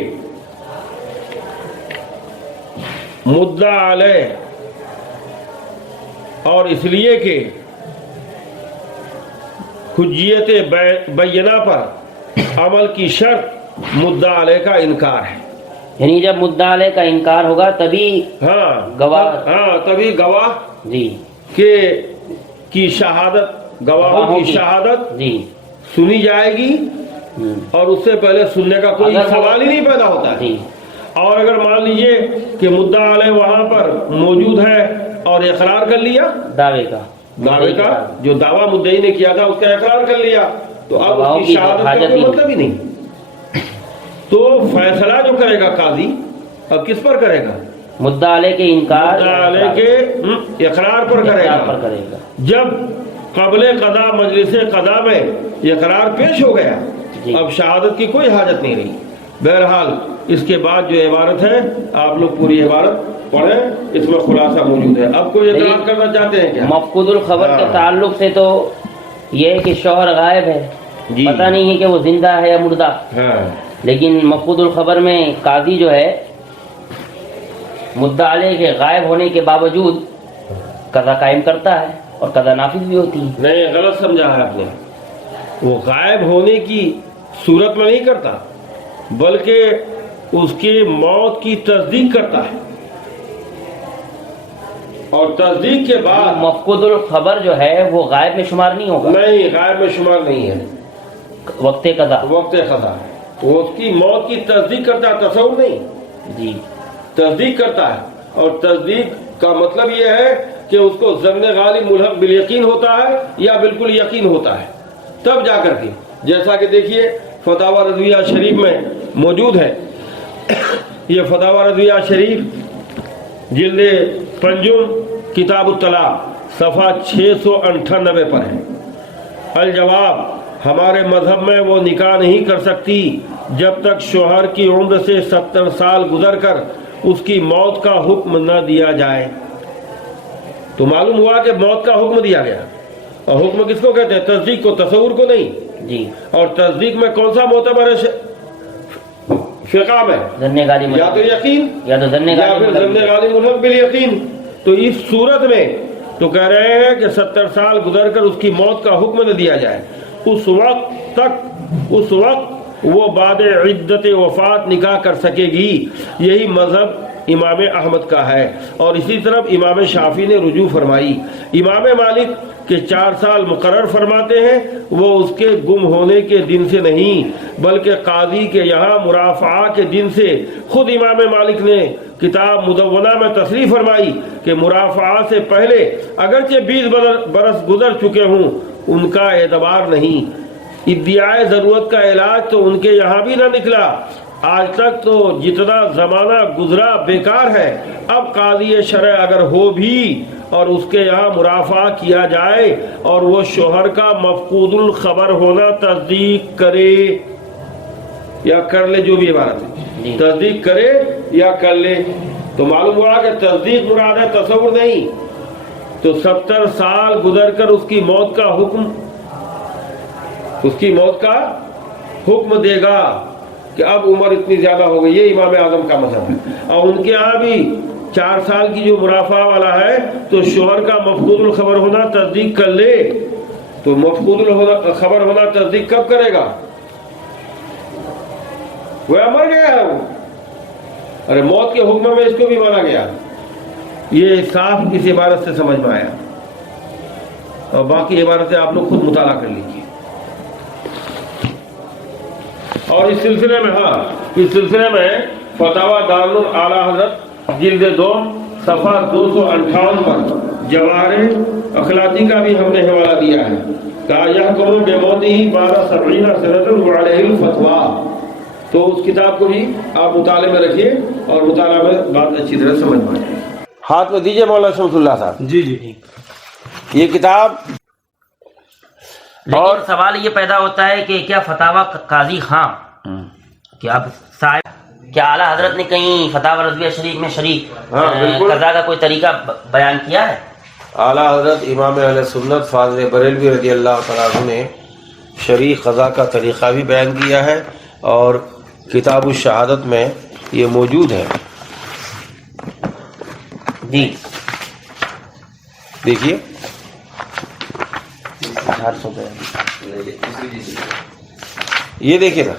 مدعا علیہ، اور اس لیے کہ حجیت بینہ پر عمل کی شرط مدعا علیہ کا انکار ہے. یعنی جب مدعا علیہ کا انکار ہوگا تبھی تبھی گواہ جی کی شہادت، گواہوں کی شہادت جی سنی جائے گی، اور اس سے پہلے سننے کا کوئی سوال ہی نہیں پیدا ہوتا ہے. جی. اور اگر مان لیجئے کہ مدعا علیہ وہاں پر موجود ہے اور اقرار کر لیا، دعوے کا جو دعویٰ مدعی نے کیا تھا اس کا اقرار کر لیا، تو اب اس کی شہادت کا کوئی مطلب ہی نہیں. تو فیصلہ جو کرے گا قاضی اب کس پر کرے گا؟ مدعا علیہ کے انکار، مدعا علیہ کے اقرار پر کرے گا. جب قبل قضا مجلس قضا میں اقرار پیش ہو گیا، اب شہادت کی کوئی حاجت نہیں رہی. بہرحال اس کے بعد جو عبارت ہے آپ لوگ پوری عبارت پڑھیں، اس میں خلاصہ موجود ہے. اب کوئی اعتراض کرنا چاہتے ہیں کیا؟ مفقود الخبر کے تعلق سے تو یہ ہے کہ شوہر غائب ہے، پتہ نہیں ہے کہ وہ زندہ ہے یا مردہ. لیکن مفقود الخبر میں قاضی جو ہے مدعا علیہ کے غائب ہونے کے باوجود قضا قائم کرتا ہے اور قضا نافذ بھی ہوتی ہے. نہیں، غلط سمجھا ہے آپ نے. وہ غائب ہونے کی صورت میں نہیں کرتا، بلکہ اس کے موت کی تصدیق کرتا ہے، اور تصدیق کے بعد مفقود الخبر جو ہے وہ غائب میں شمار نہیں ہوگا. نہیں، غائب میں شمار نہیں ہے. وقت قضا وہ اس کی موت کی تصدیق کرتا ہے، تصور نہیں. جی تصدیق کرتا ہے، اور تصدیق کا مطلب یہ ہے کہ اس کو ظن غالب ملحق بالیقین ہوتا ہے یا بالکل یقین ہوتا ہے، تب جا کر کے. جیسا کہ دیکھیے فتاوی رضویہ شریف میں موجود ہے. یہ فتاوی رضویہ شریف جلد پنجم کتاب الطلاق صفحہ 698 پر ہے. الجواب: ہمارے مذہب میں وہ نکاح نہیں کر سکتی جب تک شوہر کی عمر سے 70 سال گزر کر اس کی موت کا حکم نہ دیا جائے. تو معلوم ہوا کہ موت کا حکم دیا گیا، اور حکم کس کو کہتے ہیں؟ تصدیق کو، تصور کو نہیں. جی. اور تصدیق میں کون سا معتبر ہے فقہ میں؟ یا تو یقین یا پھر ظن غالب ملحق بالیقین. تو اس صورت میں تو کہہ رہے ہیں کہ 70 سال گزر کر اس کی موت کا حکم نہ دیا جائے، اس وقت وہ بعد عدت وفات نکاح کر سکے گی. یہی مذہب امام احمد کا ہے، اور اسی طرف امام شافعی نے رجوع فرمائی. امام مالک کے 4 سال مقرر فرماتے ہیں، وہ اس کے گم ہونے کے دن سے نہیں بلکہ قاضی کے یہاں مرافعہ کے دن سے. خود امام مالک نے کتاب مدونہ میں تصریح فرمائی کہ مرافعہ سے پہلے اگرچہ 20 برس گزر چکے ہوں ان کا اعتبار نہیں. ادعائے ضرورت کا علاج تو ان کے یہاں بھی نہ نکلا. آج تک تو جتنا زمانہ گزرا بیکار ہے. اب قاضی شرع اگر ہو بھی اور اس کے یہاں مرافعہ کیا جائے اور وہ شوہر کا مفقود الخبر ہونا تصدیق کرے یا کر لے، جو بھی عبارت ہے، تصدیق کرے یا کر لے، تو معلوم ہوا کہ تصدیق مراد ہے، تصور نہیں. تو 70 سال گزر کر اس کی موت کا حکم دے گا کہ اب عمر اتنی زیادہ ہو گئی. یہ امام اعظم کا مذہب ہے. اور ان کے یہاں بھی 4 سال کی جو مرافعہ والا ہے تو شوہر کا مفقود الخبر ہونا تصدیق کر لے. تو مفقود الخبر ہونا تصدیق کب کرے گا؟ وہ مر گیا ہے وہ. ارے موت کے حکم میں اس کو بھی مانا گیا. یہ صاف اس عبارت سے سمجھ میں آیا، اور باقی عبارتیں آپ لوگ خود مطالعہ کر لیجیے. اور اس سلسلے میں فتاوی دارالعلوم اعلیٰ حضرت جلد 2 صفحہ 258 پر جواہر اخلاقی کا بھی ہم نے حوالہ دیا ہے. کہا یحکم بموتہ بعد 70 سنۃ وعلیہ الفتویٰ. تو اس کتاب کو بھی آپ مطالعے میں رکھیے اور مطالعہ میں بات اچھی طرح سمجھ میں آئے. ہاتھ میں دیجیے مولانا شمس اللہ صاحب. جی یہ کتاب. اور سوال یہ پیدا ہوتا ہے کہ کیا فتاوی قاضی خان کیا اعلیٰ حضرت نے کہیں فتاوی رضویہ شریف میں شریک قضا کا کوئی طریقہ بیان کیا ہے؟ اعلیٰ حضرت امام اہل سنت فاضل بریلوی رضی اللہ تعالیٰ عنہ نے شرعی قضا کا طریقہ بھی بیان کیا ہے اور کتاب الشہادت میں یہ موجود ہے. جی دیکھیے 400 پہ. یہ دیکھیے نا,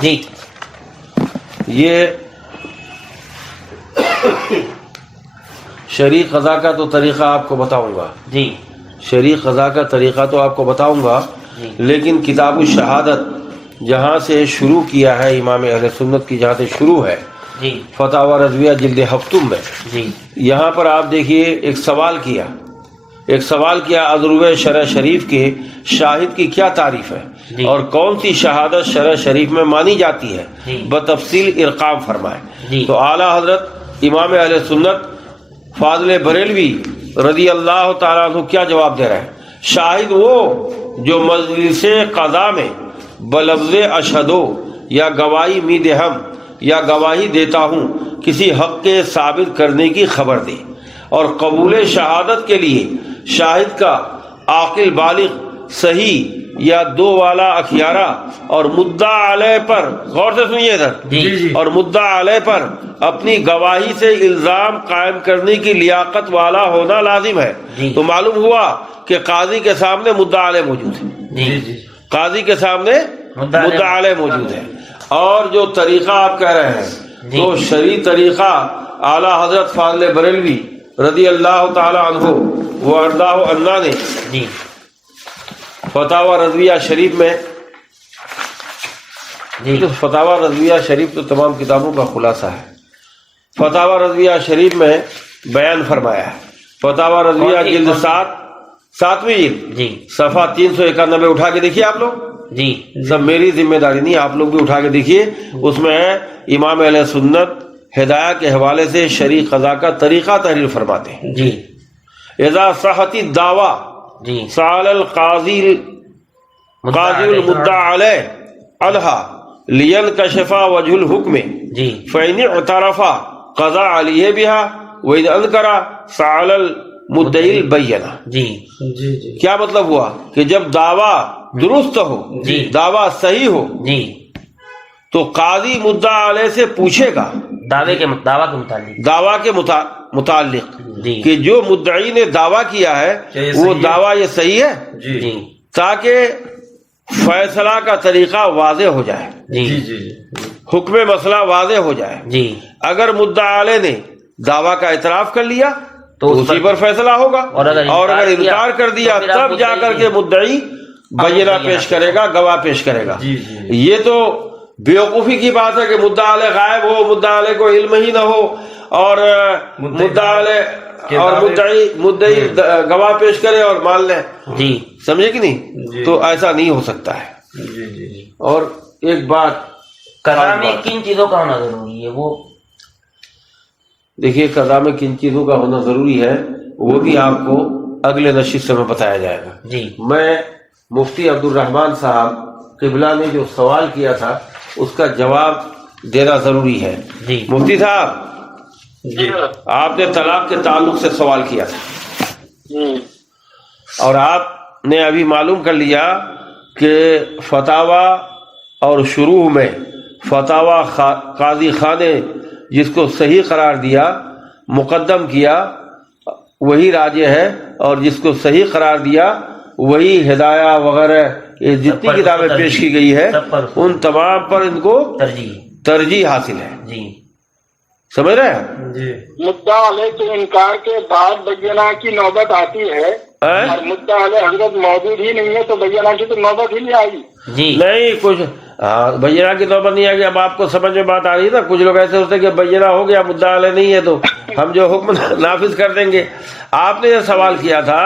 جی یہ شرعی قضا کا تو طریقہ آپ کو بتاؤں گا, جی شرعی قضا کا طریقہ تو آپ کو بتاؤں گا, جی لیکن کتاب الشہادت جہاں سے شروع کیا ہے امام اہل سنت کی, جہاں سے شروع ہے جی فتاوی رضویہ جلد ہفتم میں, جی یہاں پر آپ دیکھیے ایک سوال کیا اضروع شرع شریف کے شاہد کی کیا تعریف ہے جی اور کون سی شہادت شرع شریف میں مانی جاتی ہے, جی بتفصیل ارقام فرمائے. جی تو اعلیٰ حضرت امام اہل سنت فاضل بریلوی رضی اللہ تعالیٰ عنہ کیا جواب دے رہے ہیں؟ شاہد وہ جو مجلس قضا میں بلفظ اشہدو یا گواہی می دہم یا گواہی دیتا ہوں کسی حق کے ثابت کرنے کی خبر دے, اور قبول شہادت کے لیے شاہد کا عاقل بالغ صحیح یا دو والا اخیارہ اور مدعا علیہ پر, غور سے سنیے ادھر, جی اور مدعا علیہ پر اپنی گواہی سے الزام قائم کرنے کی لیاقت والا ہونا لازم ہے. جی تو معلوم ہوا کہ قاضی کے سامنے مدعا علیہ موجود ہے, جی قاضی کے سامنے مدعا علیہ موجود ہے. اور جو طریقہ آپ کہہ رہے ہیں تو شرعی طریقہ اعلیٰ حضرت فاضل بریلوی رضی اللہ تعالی عنہ و ارضاہ عنہ نے جی فتاوی رضویہ شریف میں, فتاوی رضویہ شریف تو تمام کتابوں کا خلاصہ ہے, فتاوی رضویہ شریف میں بیان فرمایا ہے. فتاوی رضویہ جلد 7ویں جلد جی صفحہ 391 اٹھا کے دیکھیے آپ لوگ, جی سب میری ذمہ داری نہیں, آپ لوگ بھی اٹھا کے دیکھیے. اس میں امام اہل سنت ہدایہ کے حوالے سے شرعی قضا کا طریقہ تحریر فرماتے ہیں. جی اذا صحت الدعوی جی سأل القاضی المدعى علیہ عنہا لینکشف وجہ الحکم جی فإن اعترف قضا علیہ بها وإذا انکر سأل المدعی البینہ. جی جی کیا مطلب ہوا کہ جب دعویٰ درست ہو, جی دعویٰ صحیح ہو, جی تو قاضی مدعا علیہ سے پوچھے گا دعوے کے متعلق دعویٰ کے متعلق جی کہ جو مدعی نے دعویٰ کیا ہے وہ دعویٰ یہ صحیح ہے, جی تاکہ فیصلہ کا طریقہ واضح ہو جائے, جی حکم مسئلہ واضح ہو جائے. جی اگر مدعا علیہ نے دعویٰ کا اعتراف کر لیا تو اسی پر فیصلہ ہوگا, اور اگر انکار کر دیا تب جا کر کے مدعی بینہ پیش کرے گا, گواہ پیش کرے گا. یہ تو بیوقوفی کی بات ہے کہ مدعا علیہ غائب ہو, مدعا علیہ کو علم ہی نہ ہو, اور مدعا علیہ اور مدعی گواہ پیش کرے اور مان لیں. جی سمجھے کہ نہیں؟ تو ایسا نہیں ہو سکتا ہے. اور ایک بات, قضا میں کن چیزوں کا ہونا ضروری ہے؟ وہ دیکھیے قضا میں کن چیزوں کا ہونا ضروری ہے وہ بھی آپ کو اگلے نشست میں بتایا جائے گا. جی میں مفتی عبد الرحمن صاحب قبلہ نے جو سوال کیا تھا اس کا جواب دینا ضروری ہے. جی مفتی صاحب, آپ نے طلاق کے تعلق سے سوال کیا تھا اور آپ نے ابھی معلوم کر لیا کہ فتاوی اور شروع میں فتاوی قاضی خان نے جس کو صحیح قرار دیا مقدم کیا وہی راجح ہے, اور جس کو صحیح قرار دیا وہی ہدایہ وغیرہ یہ جتنی کتابیں پیش کی گئی ہے ان تمام پر ان کو ترجیح حاصل ہے. جی سمجھ رہے ہیں؟ مدعا علیہ کے انکار کے بعد بینہ کی نوبت آتی ہے, اور مدعا علیہ حضرت موجود ہی نہیں ہے تو بینہ کی تو نوبت ہی نہیں آئے گی. جی نہیں, کچھ بینہ کی نوبت نہیں آئے گی. اب آپ کو سمجھ میں بات آ رہی ہے نا, کچھ لوگ ایسے ہوتے ہیں کہ بینہ ہو گیا مدعا علیہ نہیں ہے تو ہم جو حکم نافذ کر دیں گے. آپ نے یہ سوال کیا تھا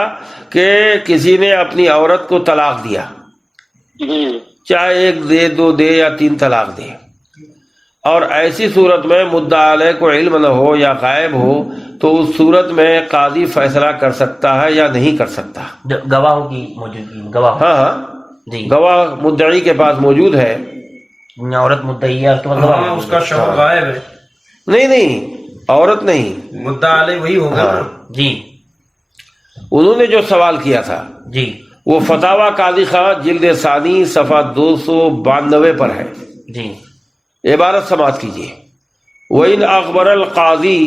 کہ کسی نے اپنی عورت کو طلاق دیا, چاہے 1 دے 2 دے یا 3 طلاق دے, اور ایسی صورت میں مدعا علیہ کو علم نہ ہو یا غائب ہو تو اس صورت میں قاضی فیصلہ کر سکتا ہے یا نہیں کر سکتا؟ گواہوں کی موجودگی, گواہ ہاں جی گواہ مدعی کے پاس موجود ہے. عورت مدعی ہے تو مطلب اس کا شوہر غائب ہے. نہیں, عورت نہیں, مدعا علیہ وہی ہوگا. جی انہوں نے جو سوال کیا تھا جی وہ فتاوی قاضی خان جلد ثانی صفحہ 292 پر ہے. جی عبارت سماعت کیجیے. وَإِنْ أَخْبَرَ الْقَاضِي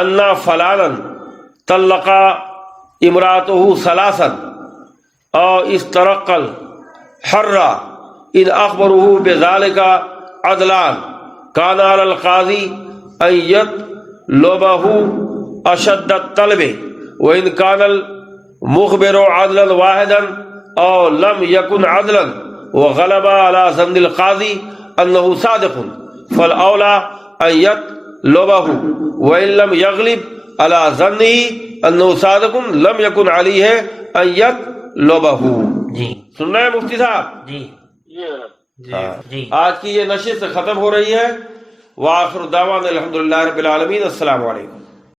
أَنَّ فَلَانًا طَلَّقَ امرأته ثلاثا أو استرق الحر إن أخبره بذلك عدلان كان على القاضي أن يطلبه أشد الطلب وإن كان المخبر عدلا واحدا أو لم يكن عدلا وغلب على ظن القاضي أنه صادق فالأولى أن يطلبه وإن لم يغلب على ظنه أنه صادق لم يكن عليه أن يطلبه. جی سن رہے ہیں مفتی صاحب؟ جی جی آج کی یہ نشست ختم ہو رہی ہے. وآخر دعوانا الحمدللہ رب العالمین. السلام علیکم.